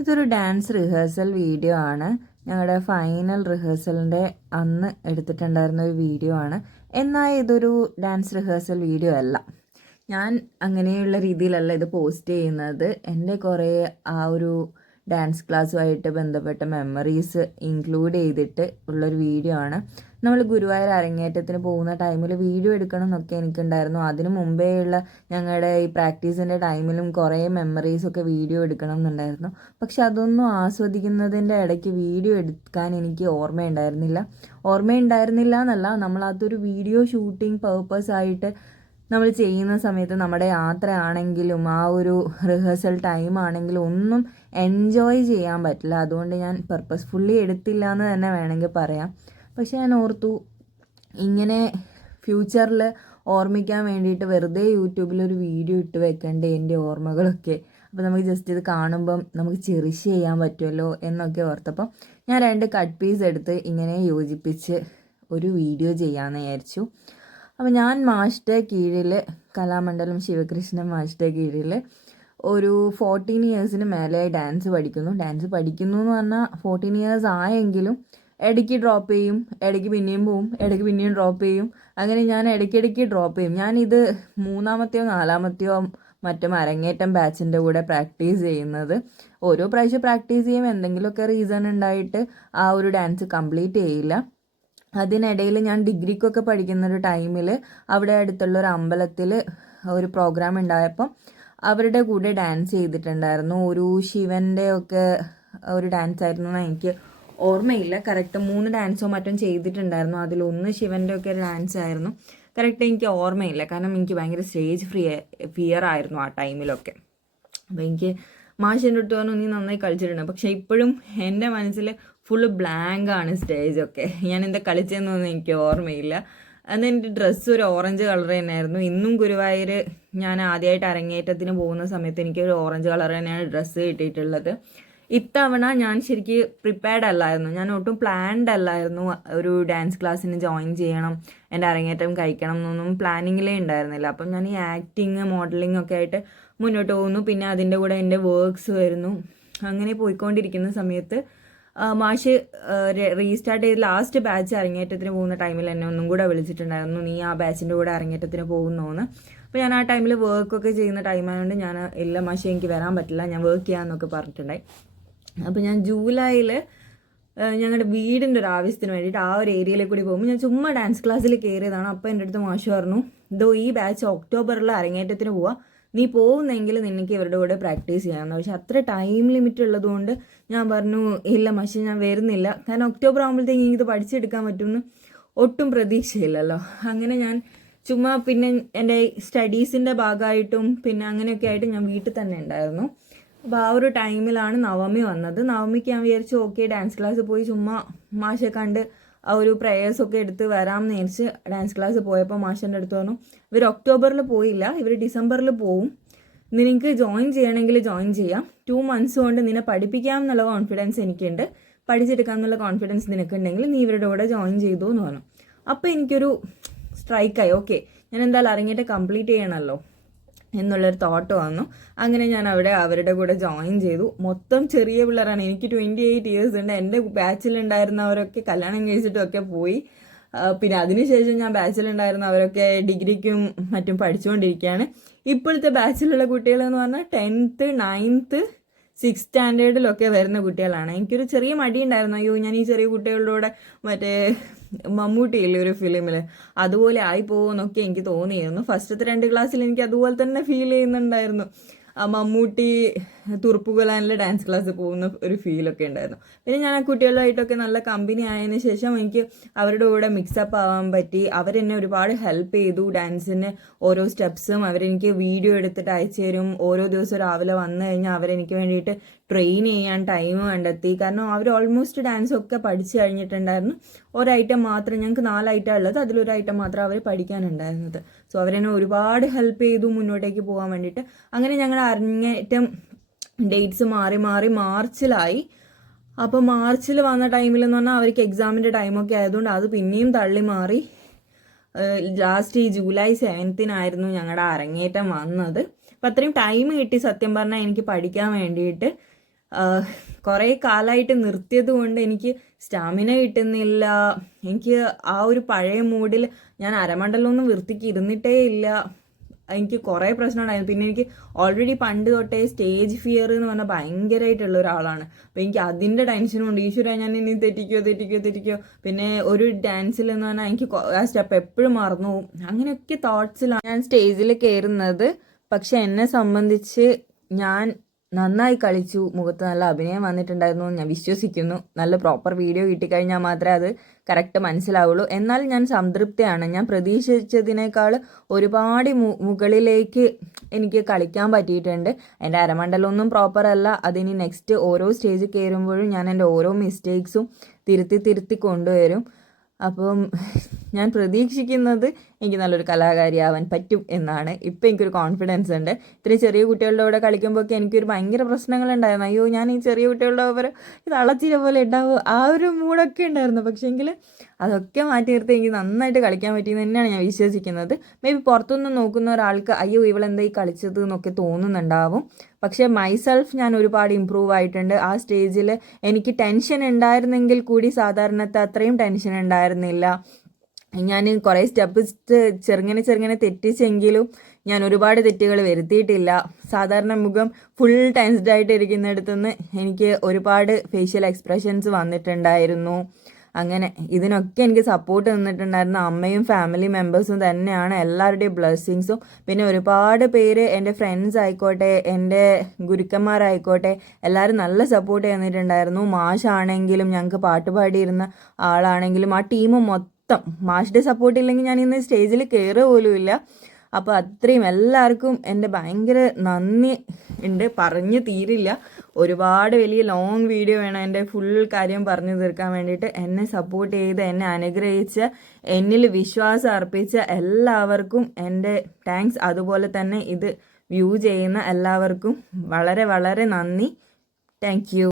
ഇതൊരു dance rehearsal video ആണ്. ഞങ്ങളുടെ ഫൈനൽ റിഹേഴ്സലിൻ്റെ അന്ന് എടുത്തിട്ടുണ്ടായിരുന്ന ഒരു വീഡിയോ ആണ്. എന്നാൽ ഇതൊരു ഡാൻസ് റിഹേഴ്സൽ വീഡിയോ അല്ല. ഞാൻ അങ്ങനെയുള്ള രീതിയിലല്ല ഇത് പോസ്റ്റ് ചെയ്യുന്നത്. എൻ്റെ കുറേ ആ ഒരു ഡാൻസ് ക്ലാസ്സുമായിട്ട് ബന്ധപ്പെട്ട മെമ്മറീസ് ഇൻക്ലൂഡ് ചെയ്തിട്ട് ഉള്ളൊരു വീഡിയോ ആണ്. നമ്മൾ ഗുരുവായൂർ അരങ്ങേറ്റത്തിന് പോകുന്ന ടൈമിൽ വീഡിയോ എടുക്കണം എന്നൊക്കെ എനിക്കുണ്ടായിരുന്നു. അതിന് മുമ്പേ ഉള്ള ഞങ്ങളുടെ ഈ പ്രാക്ടീസിൻ്റെ ടൈമിലും കുറേ മെമ്മറീസൊക്കെ വീഡിയോ എടുക്കണം എന്നുണ്ടായിരുന്നു. പക്ഷെ അതൊന്നും ആസ്വദിക്കുന്നതിൻ്റെ ഇടയ്ക്ക് വീഡിയോ എടുക്കാൻ എനിക്ക് ഓർമ്മയുണ്ടായിരുന്നില്ല എന്നല്ല, നമ്മളതൊരു വീഡിയോ ഷൂട്ടിംഗ് പേർപ്പസ് ആയിട്ട് നമ്മൾ ചെയ്യുന്ന സമയത്ത് നമ്മുടെ യാത്രയാണെങ്കിലും ആ ഒരു റിഹേഴ്സൽ ടൈം ആണെങ്കിലും ഒന്നും എൻജോയ് ചെയ്യാൻ പറ്റില്ല. അതുകൊണ്ട് ഞാൻ പർപ്പസ്ഫുള്ളി എടുത്തില്ല എന്ന് തന്നെ വേണമെങ്കിൽ പറയാം. പക്ഷേ ഞാൻ ഓർത്തു, ഇങ്ങനെ ഫ്യൂച്ചറിൽ ഓർമ്മിക്കാൻ വേണ്ടിയിട്ട് വെറുതെ യൂട്യൂബിലൊരു വീഡിയോ ഇട്ട് വെക്കണ്ടേ എൻ്റെ ഓർമ്മകളൊക്കെ. അപ്പോൾ നമുക്ക് ജസ്റ്റ് ഇത് കാണുമ്പം നമുക്ക് ചെറിഷ് ചെയ്യാൻ പറ്റുമല്ലോ എന്നൊക്കെ ഓർത്തപ്പം ഞാൻ 2 കട്ട് പീസ് എടുത്ത് ഇങ്ങനെ യോജിപ്പിച്ച് ഒരു വീഡിയോ ചെയ്യാമെന്ന് വിചാരിച്ചു. അപ്പോൾ ഞാൻ മാഷ്ടെ കീഴിൽ, കലാമണ്ഡലം ശിവകൃഷ്ണൻ മാഷ്ടെ കീഴിൽ ഒരു 14 ഇയേഴ്സിന് മേലെ ഡാൻസ് പഠിക്കുന്നു എന്ന് പറഞ്ഞാൽ 14 ഇയേഴ്സ് ആയെങ്കിലും ഇടയ്ക്ക് ഡ്രോപ്പ് ചെയ്യും, ഇടയ്ക്ക് പിന്നെയും പോവും, ഇടയ്ക്ക് പിന്നെയും ഡ്രോപ്പ് ചെയ്യും. അങ്ങനെ ഞാൻ ഇടയ്ക്കിടയ്ക്ക് ഡ്രോപ്പ് ചെയ്യും. ഞാനിത് 3-ാമത്തെയോ 4-ാമത്തെയോ മറ്റും അരങ്ങേറ്റം ബാച്ചിൻ്റെ കൂടെ പ്രാക്ടീസ് ചെയ്യുന്നത്. ഓരോ പ്രാവശ്യം പ്രാക്ടീസ് ചെയ്യുമ്പോൾ എന്തെങ്കിലുമൊക്കെ റീസൺ ഉണ്ടായിട്ട് ആ ഒരു ഡാൻസ് കംപ്ലീറ്റ് ചെയ്യില്ല. അതിനിടയിൽ ഞാൻ ഡിഗ്രിക്കൊക്കെ പഠിക്കുന്നൊരു ടൈമിൽ അവിടെ അടുത്തുള്ള ഒരു അമ്പലത്തിൽ ഒരു പ്രോഗ്രാം ഉണ്ടായപ്പം അവരുടെ കൂടെ ഡാൻസ് ചെയ്തിട്ടുണ്ടായിരുന്നു. ഒരു ശിവൻ്റെ ഒക്കെ ഒരു ഡാൻസ് ആയിരുന്നു എന്ന് എനിക്ക് ഓർമ്മയില്ല. കറക്റ്റ് 3 ഡാൻസോ മറ്റും ചെയ്തിട്ടുണ്ടായിരുന്നു. അതിലൊന്ന് ശിവൻ്റെ ഒക്കെ ഒരു ഡാൻസ് ആയിരുന്നു. കറക്റ്റ് എനിക്ക് ഓർമ്മയില്ല, കാരണം എനിക്ക് ഭയങ്കര സ്റ്റേജ് ഫിയർ ആയിരുന്നു ആ ടൈമിലൊക്കെ. അപ്പോൾ എനിക്ക് മാഷിൻ്റെ അടുത്ത് പറഞ്ഞു, നീ നന്നായി കളിച്ചിട്ടുണ്ട്. പക്ഷേ ഇപ്പോഴും എൻ്റെ മനസ്സിൽ ഫുള്ള് ബ്ലാങ്ക് ആണ് സ്റ്റേജൊക്കെ. ഞാൻ എന്താ കളിച്ചതെന്നൊന്നും എനിക്ക് ഓർമ്മയില്ല. അന്ന് എൻ്റെ ഡ്രസ്സ് ഒരു ഓറഞ്ച് കളർ തന്നെയായിരുന്നു. ഇന്നും ഗുരുവായൂർ ഞാൻ ആദ്യമായിട്ട് അരങ്ങേറ്റത്തിന് പോകുന്ന സമയത്ത് എനിക്ക് ഒരു ഓറഞ്ച് കളർ തന്നെയാണ് ഡ്രസ്സ് കിട്ടിയിട്ടുള്ളത്. ഇത്തവണ ഞാൻ ശരിക്കും പ്രിപ്പയർഡ് അല്ലായിരുന്നു. ഞാൻ ഒട്ടും പ്ലാൻഡ് അല്ലായിരുന്നു ഒരു ഡാൻസ് ക്ലാസ്സിന് ജോയിൻ ചെയ്യണം, എൻ്റെ അരങ്ങേറ്റം കഴിക്കണം എന്നൊന്നും പ്ലാനിങ്ങിലേ ഉണ്ടായിരുന്നില്ല. അപ്പം ഞാൻ ഈ ആക്ടിങ്, മോഡലിംഗ് ഒക്കെ ആയിട്ട് മുന്നോട്ട് പോകുന്നു. പിന്നെ അതിൻ്റെ കൂടെ എൻ്റെ വർക്ക്സ് വരുന്നു. അങ്ങനെ പോയിക്കൊണ്ടിരിക്കുന്ന സമയത്ത് മാഷ് റീസ്റ്റാർട്ട് ചെയ്ത് ലാസ്റ്റ് ബാച്ച് അരങ്ങേറ്റത്തിന് പോകുന്ന ടൈമിൽ എന്നെ ഒന്നും കൂടെ വിളിച്ചിട്ടുണ്ടായിരുന്നു, നീ ആ ബാച്ചിൻ്റെ കൂടെ അരങ്ങേറ്റത്തിന് പോകുന്നോന്ന്. അപ്പോൾ ഞാൻ ആ ടൈമിൽ വർക്കൊക്കെ ചെയ്യുന്ന ടൈമായതുകൊണ്ട് ഞാൻ, ഇല്ല മാഷ് എനിക്ക് വരാൻ പറ്റില്ല, ഞാൻ വർക്ക് ചെയ്യാമെന്നൊക്കെ പറഞ്ഞിട്ടുണ്ടായി. അപ്പോൾ ഞാൻ ജൂലൈയിൽ ഞങ്ങളുടെ വീടിൻ്റെ ഒരു ആവശ്യത്തിന് വേണ്ടിയിട്ട് ആ ഒരു ഏരിയയിലേക്ക് കൂടി പോകുമ്പോൾ ഞാൻ ചുമ്മാ ഡാൻസ് ക്ലാസ്സിൽ കയറിയതാണ്. അപ്പോൾ എൻ്റെ അടുത്ത് മാഷ് പറഞ്ഞു, ഇതോ ഈ ബാച്ച് ഒക്ടോബറിൽ അരങ്ങേറ്റത്തിന് പോവാം, നീ പോകുന്നെങ്കിൽ നിനക്ക് ഇവരുടെ കൂടെ പ്രാക്ടീസ് ചെയ്യാമെന്ന്. പക്ഷെ അത്ര ടൈം ലിമിറ്റ് ഉള്ളതുകൊണ്ട് ഞാൻ പറഞ്ഞു, ഇല്ല മാഷെ ഞാൻ വരുന്നില്ല, കാരണം ഒക്ടോബർ ആകുമ്പോഴത്തേക്ക് ഇത് പഠിച്ചെടുക്കാൻ പറ്റുമെന്ന് ഒട്ടും പ്രതീക്ഷയില്ലല്ലോ. അങ്ങനെ ഞാൻ ചുമ്മാ, പിന്നെ എൻ്റെ സ്റ്റഡീസിൻ്റെ ഭാഗമായിട്ടും പിന്നെ അങ്ങനെയൊക്കെ ആയിട്ട് ഞാൻ വീട്ടിൽ തന്നെ ഉണ്ടായിരുന്നു. അപ്പോൾ ആ ഒരു ടൈമിലാണ് നവമി വന്നത്. നവമിക്ക് ഞാൻ വിചാരിച്ചു, ഓക്കെ ഡാൻസ് ക്ലാസ് പോയി ചുമ്മാ മാഷെ കണ്ട് ആ ഒരു പ്രേയേഴ്സൊക്കെ എടുത്ത് വരാമെന്ന് വിചാരിച്ച് ഡാൻസ് ക്ലാസ് പോയപ്പോൾ മാഷിൻ്റെ അടുത്ത് പറഞ്ഞു, ഇവർ ഒക്ടോബറിൽ പോയില്ല, ഇവർ ഡിസംബറിൽ പോവും, നിനക്ക് ജോയിൻ ചെയ്യണമെങ്കിൽ ജോയിൻ ചെയ്യാം, 2 months കൊണ്ട് നിന്നെ പഠിപ്പിക്കാം എന്നുള്ള കോൺഫിഡൻസ് എനിക്കുണ്ട്, പഠിച്ചെടുക്കാം എന്നുള്ള കോൺഫിഡൻസ് നിനക്കുണ്ടെങ്കിൽ നീ ഇവരുടെ കൂടെ ജോയിൻ ചെയ്തു എന്ന് പറഞ്ഞു. അപ്പോൾ എനിക്കൊരു സ്ട്രൈക്കായി, ഓക്കെ ഞാൻ എന്തായാലും അരങ്ങേറ്റം കംപ്ലീറ്റ് ചെയ്യണമല്ലോ എന്നുള്ളൊരു തോട്ട് വന്നു. അങ്ങനെ ഞാൻ അവിടെ അവരുടെ കൂടെ ജോയിൻ ചെയ്തു. മൊത്തം ചെറിയ പിള്ളേരാണ്. എനിക്ക് 28 ഇയേഴ്സ് ഉണ്ട്. എൻ്റെ ബാച്ചിലുണ്ടായിരുന്നവരൊക്കെ കല്യാണം കഴിച്ചിട്ടൊക്കെ പോയി. പിന്നെ അതിനുശേഷം ഞാൻ ബാച്ചിലുണ്ടായിരുന്നവരൊക്കെ ഡിഗ്രിക്കും മറ്റും പഠിച്ചുകൊണ്ടിരിക്കുകയാണ്. ഇപ്പോഴത്തെ ബാച്ചിലുള്ള കുട്ടികളെന്ന് പറഞ്ഞാൽ 10th 9th 6th സ്റ്റാൻഡേർഡിലൊക്കെ വരുന്ന കുട്ടികളാണ്. എനിക്കൊരു ചെറിയ മടി ഉണ്ടായിരുന്നു, അയ്യോ ഞാൻ ഈ ചെറിയ കുട്ടികളുടെ കൂടെ മറ്റേ മമ്മൂട്ടിയില്ലേ ഒരു ഫിലിമിൽ, അതുപോലെ ആയിപ്പോകുമെന്നൊക്കെ എനിക്ക് തോന്നിയിരുന്നു. ഫസ്റ്റത്തെ 2 ക്ലാസ്സിൽ എനിക്ക് അതുപോലെ തന്നെ ഫീൽ ചെയ്യുന്നുണ്ടായിരുന്നു. ആ മമ്മൂട്ടി തുറുപ്പുകൊലാനിലെ ഡാൻസ് ക്ലാസ് പോകുന്ന ഒരു ഫീലൊക്കെ ഉണ്ടായിരുന്നു. പിന്നെ ഞാൻ ആ കുട്ടികളുമായിട്ടൊക്കെ നല്ല കമ്പനി ആയതിനു ശേഷം എനിക്ക് അവരുടെ കൂടെ മിക്സപ്പ് ആവാൻ പറ്റി. അവരെന്നെ ഒരുപാട് ഹെൽപ്പ് ചെയ്തു. ഡാൻസിന് ഓരോ സ്റ്റെപ്സും അവരെനിക്ക് വീഡിയോ എടുത്തിട്ട് അയച്ചു തരും. ഓരോ ദിവസം രാവിലെ വന്നു കഴിഞ്ഞാൽ അവരെനിക്ക് വേണ്ടിയിട്ട് ട്രെയിൻ ചെയ്യാൻ ടൈം കണ്ടെത്തി. കാരണം അവർ ഓൾമോസ്റ്റ് ഡാൻസൊക്കെ പഠിച്ചു കഴിഞ്ഞിട്ടുണ്ടായിരുന്നു. ഒരൈറ്റം മാത്രം, ഞങ്ങൾക്ക് 4 ഐറ്റം ഉള്ളത്, അതിലൊരു ഐറ്റം മാത്രം അവർ പഠിക്കാനുണ്ടായിരുന്നത്. സോ അവരെന്നെ ഒരുപാട് ഹെൽപ്പ് ചെയ്തു മുന്നോട്ടേക്ക് പോകാൻ വേണ്ടിയിട്ട്. അങ്ങനെ ഞങ്ങളുടെ അരങ്ങേറ്റം ഡേറ്റ്സ് മാറി മാറി മാർച്ചിലായി. അപ്പോൾ മാർച്ചിൽ വന്ന ടൈമിലെന്ന് പറഞ്ഞാൽ അവർക്ക് എക്സാമിൻ്റെ ടൈമൊക്കെ ആയതുകൊണ്ട് അത് പിന്നെയും തള്ളി മാറി. ലാസ്റ്റ് ഈ ജൂലൈ 7th ഞങ്ങളുടെ അരങ്ങേറ്റം വന്നത്. അപ്പം അത്രയും ടൈം കിട്ടി സത്യം പറഞ്ഞാൽ എനിക്ക് പഠിക്കാൻ വേണ്ടിയിട്ട്. കുറേ കാലമായിട്ട് നിർത്തിയത് കൊണ്ട് എനിക്ക് സ്റ്റാമിന കിട്ടുന്നില്ല. എനിക്ക് ആ ഒരു പഴയ മൂഡിൽ ഞാൻ അരമണ്ഡലമൊന്നും വൃത്തിക്ക് ഇരുന്നിട്ടേ ഇല്ല. എനിക്ക് കുറേ പ്രശ്നമുണ്ടായിരുന്നു. പിന്നെ എനിക്ക് ഓൾറെഡി പണ്ട് തൊട്ടേ സ്റ്റേജ് ഫിയർ എന്ന് പറഞ്ഞാൽ ഭയങ്കരമായിട്ടുള്ള ഒരാളാണ്. അപ്പോൾ എനിക്ക് അതിൻ്റെ ടെൻഷനുണ്ട്. ഈശ്വര ഞാൻ ഇനി തെറ്റിക്കോ. പിന്നെ ഒരു ഡാൻസിൽ എന്ന് പറഞ്ഞാൽ എനിക്ക് ആ സ്റ്റെപ്പ് എപ്പോഴും മറന്നു പോകും. അങ്ങനെയൊക്കെ തോട്ട്സിലാണ് ഞാൻ സ്റ്റേജിൽ കയറുന്നത്. പക്ഷെ എന്നെ സംബന്ധിച്ച് ഞാൻ നന്നായി കളിച്ചു. മുഖത്ത് നല്ല അഭിനയം വന്നിട്ടുണ്ടായിരുന്നു ഞാൻ വിശ്വസിക്കുന്നു. നല്ല പ്രോപ്പർ വീഡിയോ കിട്ടിക്കഴിഞ്ഞാൽ മാത്രമേ അത് കറക്റ്റ് മനസ്സിലാവുള്ളൂ. എന്നാൽ ഞാൻ സംതൃപ്തിയാണ്. ഞാൻ പ്രതീക്ഷിച്ചതിനേക്കാൾ ഒരുപാട് മുകളിലേക്ക് എനിക്ക് കളിക്കാൻ പറ്റിയിട്ടുണ്ട്. എൻ്റെ അരമണ്ഡലമൊന്നും പ്രോപ്പർ അല്ല. അതിന് നെക്സ്റ്റ് ഓരോ സ്റ്റേജ് കയറുമ്പോഴും ഞാൻ എൻ്റെ ഓരോ മിസ്റ്റേക്സും തിരുത്തി കൊണ്ടുവരും. അപ്പം ഞാൻ പ്രതീക്ഷിക്കുന്നത് എനിക്ക് നല്ലൊരു കലാകാരിയാവാൻ പറ്റും എന്നാണ്. ഇപ്പം എനിക്കൊരു കോൺഫിഡൻസ് ഉണ്ട്. ഇത്രയും ചെറിയ കുട്ടികളുടെ കൂടെ കളിക്കുമ്പോഴൊക്കെ എനിക്കൊരു ഭയങ്കര പ്രശ്നങ്ങളുണ്ടായിരുന്നു. അയ്യോ ഞാൻ ഈ ചെറിയ കുട്ടികളുടെ ഒപ്പം ഇത് അളച്ചിര പോലെ ഉണ്ടാവും, ആ ഒരു മൂടൊക്കെ ഉണ്ടായിരുന്നു. പക്ഷേങ്കിൽ അതൊക്കെ മാറ്റി നിർത്തി എനിക്ക് നന്നായിട്ട് കളിക്കാൻ പറ്റിയെന്ന് തന്നെയാണ് ഞാൻ വിശ്വസിക്കുന്നത്. മേ ബി പുറത്തുനിന്ന് നോക്കുന്ന ഒരാൾക്ക് അയ്യോ ഇവളെന്താ ഈ കളിച്ചത് എന്നൊക്കെ തോന്നുന്നുണ്ടാവും. പക്ഷേ മൈസെൽഫ് ഞാൻ ഒരുപാട് ഇമ്പ്രൂവ് ആയിട്ടുണ്ട്. ആ സ്റ്റേജിൽ എനിക്ക് ടെൻഷൻ ഉണ്ടായിരുന്നെങ്കിൽ കൂടി സാധാരണത്തെ അത്രയും ടെൻഷൻ ഉണ്ടായിരുന്നില്ല. ഞാൻ കുറേ സ്റ്റെപ്പ് ചെറുങ്ങനെ തെറ്റിച്ചെങ്കിലും ഞാൻ ഒരുപാട് തെറ്റുകൾ വരുത്തിയിട്ടില്ല. സാധാരണ മുഖം ഫുൾ ടെൻസ്ഡ് ആയിട്ട് ഇരിക്കുന്നിടത്തുനിന്ന് എനിക്ക് ഒരുപാട് ഫേഷ്യൽ എക്സ്പ്രഷൻസ് വന്നിട്ടുണ്ടായിരുന്നു. അങ്ങനെ ഇതിനൊക്കെ എനിക്ക് സപ്പോർട്ട് നിന്നിട്ടുണ്ടായിരുന്ന അമ്മയും ഫാമിലി മെമ്പേഴ്സും തന്നെയാണ്. എല്ലാവരുടെയും ബ്ലെസ്സിങ്സും പിന്നെ ഒരുപാട് പേര് എൻ്റെ ഫ്രണ്ട്സ് ആയിക്കോട്ടെ എൻ്റെ ഗുരുക്കന്മാരായിക്കോട്ടെ എല്ലാവരും നല്ല സപ്പോർട്ട് തന്നിട്ടുണ്ടായിരുന്നു. മാഷാണെങ്കിലും ഞങ്ങൾക്ക് പാട്ട് പാടിയിരുന്ന ആളാണെങ്കിലും ആ ടീം മൊത്തം മാഷിൻ്റെ സപ്പോർട്ട് ഇല്ലെങ്കിൽ ഞാൻ ഇന്ന് സ്റ്റേജിൽ കയറുക പോലും ഇല്ല. അപ്പോൾ അത്രയും എല്ലാവർക്കും എൻ്റെ ഭയങ്കര നന്ദി ഉണ്ട്, പറഞ്ഞു തീരില്ല. ഒരുപാട് വലിയ ലോങ് വീഡിയോ വേണം എൻ്റെ ഫുൾ കാര്യം പറഞ്ഞു തീർക്കാൻ വേണ്ടിയിട്ട്. എന്നെ സപ്പോർട്ട് ചെയ്ത് എന്നെ അനുഗ്രഹിച്ച് എന്നിൽ വിശ്വാസം അർപ്പിച്ച എല്ലാവർക്കും എൻ്റെ താങ്ക്സ്. അതുപോലെ തന്നെ ഇത് വ്യൂ ചെയ്യുന്ന എല്ലാവർക്കും വളരെ വളരെ നന്ദി. Thank you.